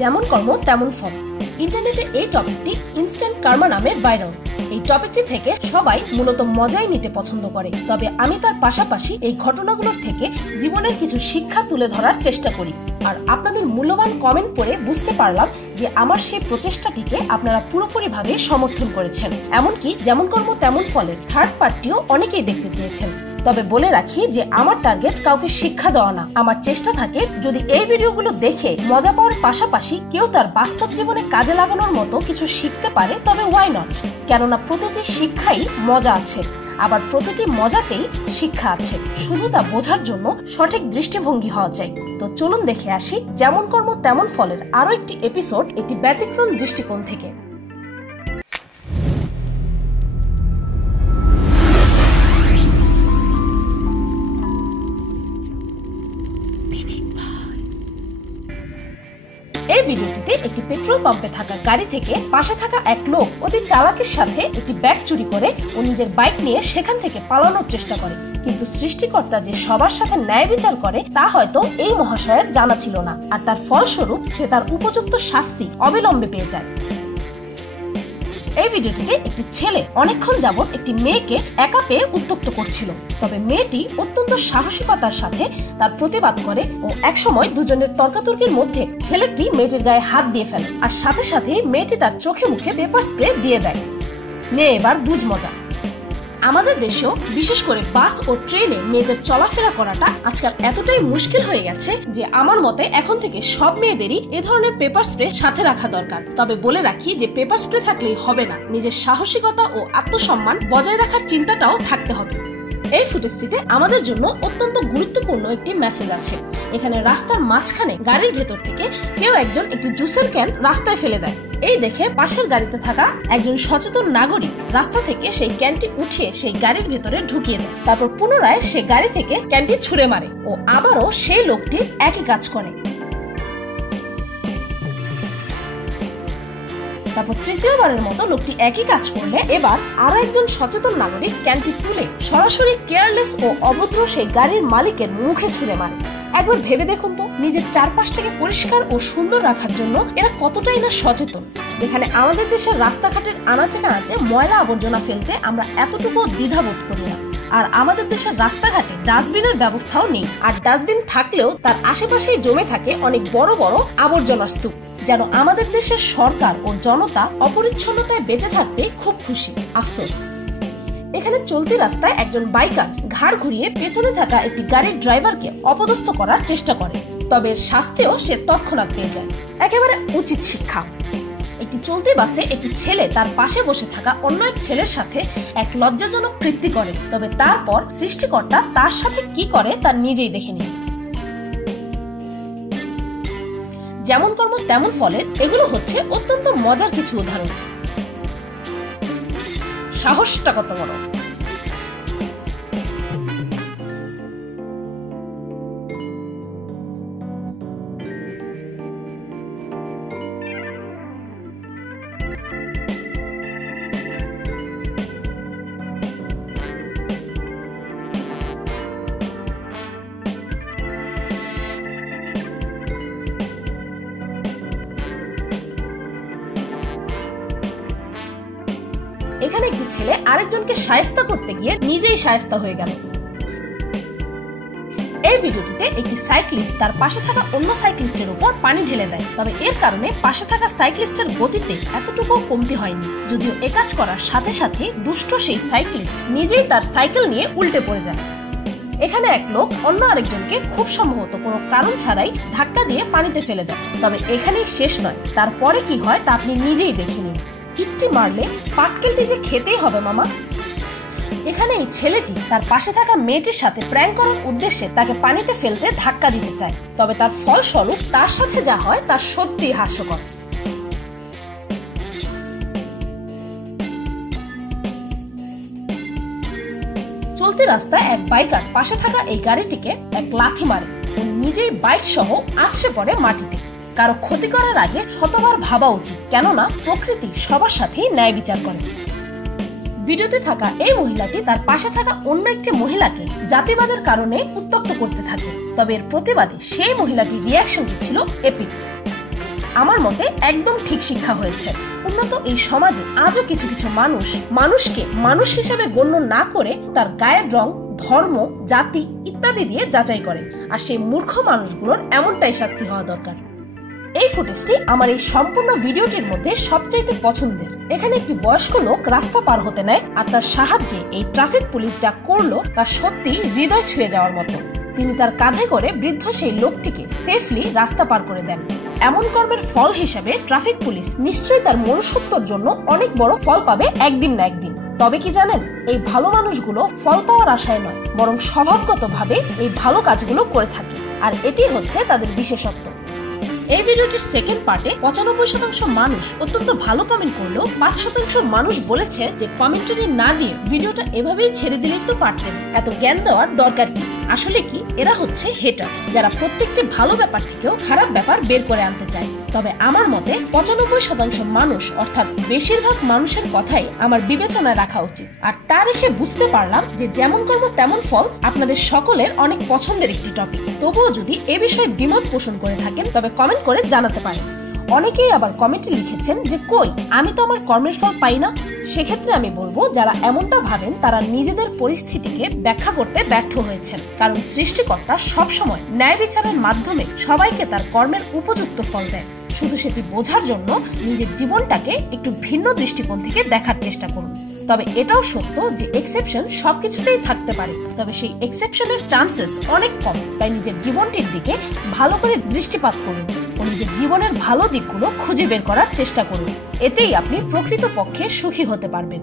যেমন কর্ম তেমন ফল। ইন্টারনেটে এই টপিকটি ইনস্ট্যান্ট কার্মা নামে ভাইরাল। এই টপিকটি থেকে সবাই মূলত মজাই নিতে পছন্দ করে, তবে আমি তার পাশাপাশি এই ঘটনাগুলোর থেকে জীবনের কিছু শিক্ষা তুলে ধরার চেষ্টা করি। আর আপনাদের মূল্যবান কমেন্ট পড়ে বুঝতে পারলাম যে আমার সেই প্রচেষ্টাটিকে আপনারা পুরোপুরিভাবে সমর্থন করেছেন। এমনকি যেমন কর্ম তেমন ফলের থার্ড পার্টিও অনেকেই দেখতে চেয়েছেন। তবে বলে রাখি যে আমার টার্গেট কাউকে শিক্ষা দেওয়া না। আমার চেষ্টা থাকে যদি এই ভিডিওগুলো দেখে মজা পাওয়ার পাশাপাশি কেউ তার বাস্তব জীবনে কাজে লাগানোর মতো কিছু শিখতে পারে, তবে ওয়াই নট। কেননা প্রতিটি শিক্ষাই মজা আছে, আবার প্রতিটি মজাতেই শিক্ষা আছে, শুধু তা বোঝার জন্য সঠিক দৃষ্টিভঙ্গি হওয়া চাই। তো চলুন দেখে আসি যেমন কর্ম তেমন ফলের আরো একটি এপিসোড একটি ব্যতিক্রম দৃষ্টিকোণ থেকে। এই ভিডিওটিতে একটি পেট্রোল পাম্পে থাকা গাড়ি থেকে পাশে থাকা এক লোক অতি চালাকের সাথে একটি ব্যাগ চুরি করে ও নিজের বাইক নিয়ে সেখান থেকে পালানোর চেষ্টা করে। কিন্তু সৃষ্টিকর্তা যে সবার সাথে ন্যায় বিচার করে তা হয়তো এই মহাশয়ের জানা ছিল না, আর তার ফলস্বরূপ সে তার উপযুক্ত শাস্তি অবিলম্বে পেয়ে যায়। এই ভিডিওটিতে একটি ছেলে অনেকক্ষণ যাবৎ একটি মেয়েকে একা পেয়ে উত্ত্যক্ত করছিল, তবে মেয়েটি অত্যন্ত সাহসিকতার সাথে তার প্রতিবাদ করে ও একসময় দুজনের তর্কাতর্কির মধ্যে ছেলেটি মেয়েটির গায়ে হাত দিয়ে ফেলে, আর সাথে সাথে মেয়েটি তার চোখে মুখে পেপার স্প্রে দিয়ে দেয়। নে এবার বুঝ মজা। আমাদের দেশেও বিশেষ করে বাস ও ট্রেনে মেয়েদের চলাফেরা করাটা আজকাল এতটাই মুশকিল হয়ে গেছে যে আমার মতে এখন থেকে সব মেয়েদেরই এ ধরনের পেপার স্প্রে সাথে রাখা দরকার। তবে বলে রাখি যে পেপার স্প্রে থাকলেই হবে না, নিজের সাহসিকতা ও আত্মসম্মান বজায় রাখার চিন্তাটাও থাকতে হবে। এই ফুটেজটিতে আমাদের জন্য অত্যন্ত গুরুত্বপূর্ণ একটি মেসেজ আছে। এখানে রাস্তার মাঝখানে গাড়ির ভেতর থেকে কেউ একজন একটি জুসের ক্যান রাস্তায় ফেলে দেয়। এই দেখে পাশের গাড়িতে থাকা একজন সচেতন নাগরিক রাস্তা থেকে সেই ক্যানটি উঠিয়ে সেই গাড়ির ভেতরে ঢুকিয়ে দেয়। তারপর পুনরায় সে গাড়ি থেকে ক্যানটি ছুঁড়ে মারে ও আবারও সেই লোকটি একই কাজ করে। তারপর তৃতীয়বারের মতো লোকটি একই কাজ করলে এবার আরো একজন সচেতন নাগরিক ক্যানটি তুলে সরাসরি কেয়ারলেস ও অভদ্র সেই গাড়ির মালিকের মুখে ছুঁড়ে মারে। একবার ভেবে দেখুন তো, নিজের চারপাশটাকে পরিষ্কার ও সুন্দর রাখার জন্য এরা কতটাই না সচেতন। এখানে আমাদের দেশের রাস্তাঘাটের আনাচে কানাচে ময়লা আবর্জনা ফেলতে আমরা এতটুকু দ্বিধাবোধ করি না। আর আমাদের দেশের রাস্তাঘাটে ডাস্টবিনের ব্যবস্থাও নেই, আর ডাস্টবিন থাকলেও তার আশেপাশেই জমে থাকে অনেক বড় বড় আবর্জনার স্তূপ। যেন আমাদের দেশের সরকার ও জনতা অপরিচ্ছন্নতায় বেঁচে থাকতে খুব খুশি। আফসোস, এখানে চলতি রাস্তায় একজন বাইকার ঘাড় ঘুরিয়ে পেছনে থাকা একটি গাড়ির ড্রাইভারকে অপদস্থ করার চেষ্টা করে, তবে শাস্তিও সে তৎক্ষণাৎ পেয়ে যায়। একেবারে উচিত শিক্ষা। একটি চলতি বাসে একটি ছেলে তার পাশে বসে থাকা অন্য এক ছেলের সাথে এক লজ্জাজনক কৃত্য করে, তবে তারপর সৃষ্টিকর্তা তার সাথে কি করে তা নিজেই দেখে নিন। যেমন কর্ম তেমন ফলের এগুলো হচ্ছে অত্যন্ত মজার কিছু উদাহরণ। সাহসটা কত বড়! এখানে একটি ছেলে আরেকজনকে শায়েস্তা করতে গিয়ে নিজেই শায়েস্তা হয়ে গেল। এই ভিডিওটিতে একটি সাইক্লিস্ট তার পাশে থাকা অন্য সাইক্লিস্টের উপর পানি ঢেলে দেয়, তবে এর কারণে পাশে থাকা সাইক্লিস্টের গতিতে এতটুকু কমতি হয়নি। যদিও এ কাজ করার সাথে সাথে দুষ্ট সেই সাইক্লিস্ট নিজেই তার সাইকেল নিয়ে উল্টে পড়ে যায়। এখানে এক লোক অন্য আরেকজনকে খুব সম্ভবত কোনো কারণ ছাড়াই ধাক্কা দিয়ে পানিতে ফেলে দেয়। তবে এখানেই শেষ নয়, তারপরে কি হয় তা আপনি নিজেই দেখে নিন। ইটটি মারলে পাটকেলটি যে খেতেই হবে মামা। এখানে এই ছেলেটি তার পাশে থাকা মেয়েটির সাথে প্র্যাঙ্ক করার উদ্দেশ্যে তাকে পানিতে ফেলতে ধাক্কা দিতে চায়, তবে তার ফলস্বরূপ তার সাথে যা হয় তা সত্যিই হাস্যকর। চলতি রাস্তায় এক বাইকার পাশে থাকা এই গাড়িটিকে এক লাথি মারে ও নিজেই বাইক সহ আছড়ে পড়ে মাটিতে। কারো ক্ষতি করার আগে শতবার ভাবা উচিত, কেননা প্রকৃতি সবার সাথেই ন্যায় বিচার করে। ভিডিওতে থাকা এই মহিলাটি তার পাশে থাকা অন্য একটি মহিলাকে জাতিবাদের কারণে উত্ত্যক্ত করতে থাকে, তবে এর প্রতিবাদে সেই মহিলাটির রিয়াকশনটি ছিল এপিক। আমার মতে একদম ঠিক শিক্ষা হয়েছে। উন্নত এই সমাজে আজও কিছু কিছু মানুষকে মানুষ হিসেবে গণ্য না করে তার গায়ের রং, ধর্ম, জাতি ইত্যাদি দিয়ে যাচাই করে, আর সেই মূর্খ মানুষগুলোর এমনটাই শাস্তি হওয়া দরকার। এই ফুটেজটি আমার এই সম্পূর্ণ ভিডিওটির মধ্যে সবচাইতে পছন্দের। এখানে একটি বয়স্ক লোক রাস্তা পার হতে নেয়, আর তার সাহায্যে এই ট্রাফিক পুলিশ যা করলো তা সত্যি হৃদয় ছুঁয়ে যাওয়ার মতো। তিনি তার কাঁধে করে বৃদ্ধ সেই লোকটিকে সেফলি রাস্তা পার করে দেন। এমন কর্মের ফল হিসেবে ট্রাফিক পুলিশ নিশ্চয়ই তার মনুষ্যত্বর জন্য অনেক বড় ফল পাবে একদিন না একদিন। তবে কি জানেন, এই ভালো মানুষগুলো ফল পাওয়ার আশায় নয়, বরং স্বভাবগতভাবে এই ভালো কাজগুলো করে থাকে, আর এটি হচ্ছে তাদের বিশেষত্ব। এই ভিডিওটির সেকেন্ড পার্টে 95% মানুষ অত্যন্ত ভালো কমেন্ট করলেও 5% মানুষ বলেছে যে কমেন্টারি না দিয়ে ভিডিওটা এভাবেই ছেড়ে দিলেই তো পারতেন, এত জ্ঞান দেওয়ার দরকার কি। আসলে কি, এরা হচ্ছে হেটার, যারা প্রত্যেকটি ভালো ব্যাপার থেকেও খারাপ ব্যাপার বের করে আনতে চায়। তবে আমার মতে 95% মানুষ অর্থাৎ বেশিরভাগ মানুষের কথাই আমার বিবেচনায় রাখা উচিত। আর তা রেখে বুঝতে পারলাম যে যেমন কর্ম তেমন ফল আপনাদের সকলের অনেক পছন্দের একটি টপিক। তবুও যদি এ বিষয়ে দ্বিমত পোষণ করে থাকেন তবে কমেন্ট করে জানাতে পারেন। অনেকেই আবার কমেন্টে লিখেছেন যে কই, আমি তো আমার কর্মের ফল পাই না। সেক্ষেত্রে আমি বলবো, যারা এমনটা ভাবেন তারা নিজেদের পরিস্থিতিকে ব্যাখ্যা করতে ব্যর্থ হয়েছেন। কারণ সৃষ্টিকর্তা সবসময় ন্যায় বিচারের মাধ্যমে সবাইকে তার কর্মের উপযুক্ত ফল দেয়। শুধু সেটি বোঝার জন্য নিজের জীবনটাকে একটু ভিন্ন দৃষ্টিকোণ থেকে দেখার চেষ্টা করুন। তবে এটাও সত্য যে এক্সেপশন সবকিছুতেই থাকতে পারে, তবে সেই এক্সেপশনের চান্সেস অনেক কম। তাই নিজের জীবনটির দিকে ভালো করে দৃষ্টিপাত করুন ও নিজের জীবনের ভালো দিকগুলো খুঁজে বের করার চেষ্টা করুন। এতেই আপনি প্রকৃতপক্ষে সুখী হতে পারবেন।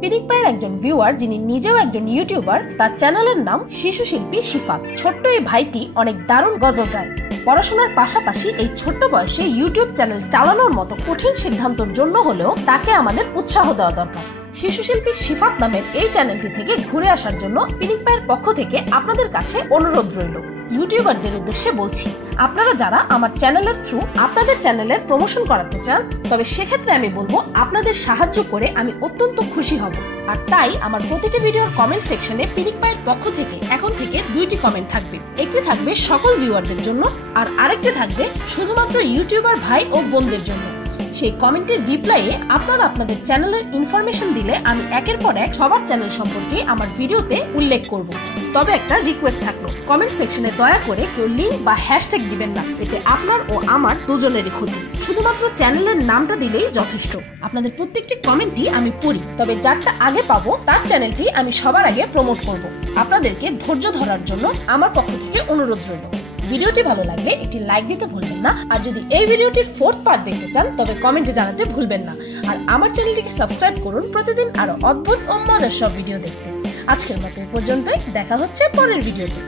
পিনিক পায়ের একজন ভিউয়ার, যিনি নিজেও একজন ইউটিউবার, তার চ্যানেলের নাম শিশু শিল্পী শিফাত। ছোট্ট এই ভাইটি অনেক দারুণ গজল গায়। পড়াশোনার পাশাপাশি এই ছোট্ট বয়সে ইউটিউব চ্যানেল চালানোর মতো কঠিন সিদ্ধান্তের জন্য হলেও তাকে আমাদের উৎসাহ দেওয়া দরকার। শিশু শিল্পী শিফাত নামের এই চ্যানেলটি থেকে ঘুরে আসার জন্য পিনিক পায়ের পক্ষ থেকে আপনাদের কাছে অনুরোধ রইল। ইউটিউবারদের উদ্দেশ্যে বলছি, আপনারা যারা আমার চ্যানেলের থ্রু আপনাদের চ্যানেলের প্রমোশন করাতে চান, তবে সেক্ষেত্রে আমি বলবো আপনাদের সাহায্য করে আমি অত্যন্ত খুশি হব। আর তাই আমার প্রতিটি ভিডিওর কমেন্ট সেকশনে পিনিক পায়ের পক্ষ থেকে এখন থেকে 2টি কমেন্ট থাকবে। একটি থাকবে সকল ভিউয়ারদের জন্য, আর আরেকটি থাকবে শুধুমাত্র ইউটিউবার ভাই ও বোনদের জন্য। সেই কমেন্টের রিপ্লাইয়ে আপনারা আপনাদের চ্যানেলের ইনফরমেশন দিলে আমি একের পর এক সবার চ্যানেল সম্পর্কে আমার ভিডিওতে উল্লেখ করব। তবে একটা রিকোয়েস্ট থাকলো, কমেন্ট সেকশনে দয়া করে কেউ লিংক বা হ্যাশট্যাগ দিবেন না, এতে আপনার ও আমার দুজনেরই ক্ষতি। শুধুমাত্র চ্যানেলের নামটা দিলেই যথেষ্ট। আপনাদের প্রত্যেকটি কমেন্টই আমি পড়ি, তবে যারটা আগে পাবো তার চ্যানেলটি আমি সবার আগে প্রমোট করব। আপনাদেরকে ধৈর্য ধরার জন্য আমার পক্ষ থেকে অনুরোধ রইল। ভিডিওটি ভালো লাগলে একটি লাইক দিতে ভুলবেন না, আর যদি এই ভিডিওটির 4th পার্ট দেখতে চান তবে কমেন্টে জানাতে ভুলবেন না। আর আমার চ্যানেলটিকে সাবস্ক্রাইব করুন প্রতিদিন আরো অদ্ভুত ও মজার সব ভিডিও দেখতে। আজকের মতো এই পর্যন্তই, দেখা হচ্ছে পরের ভিডিওতে।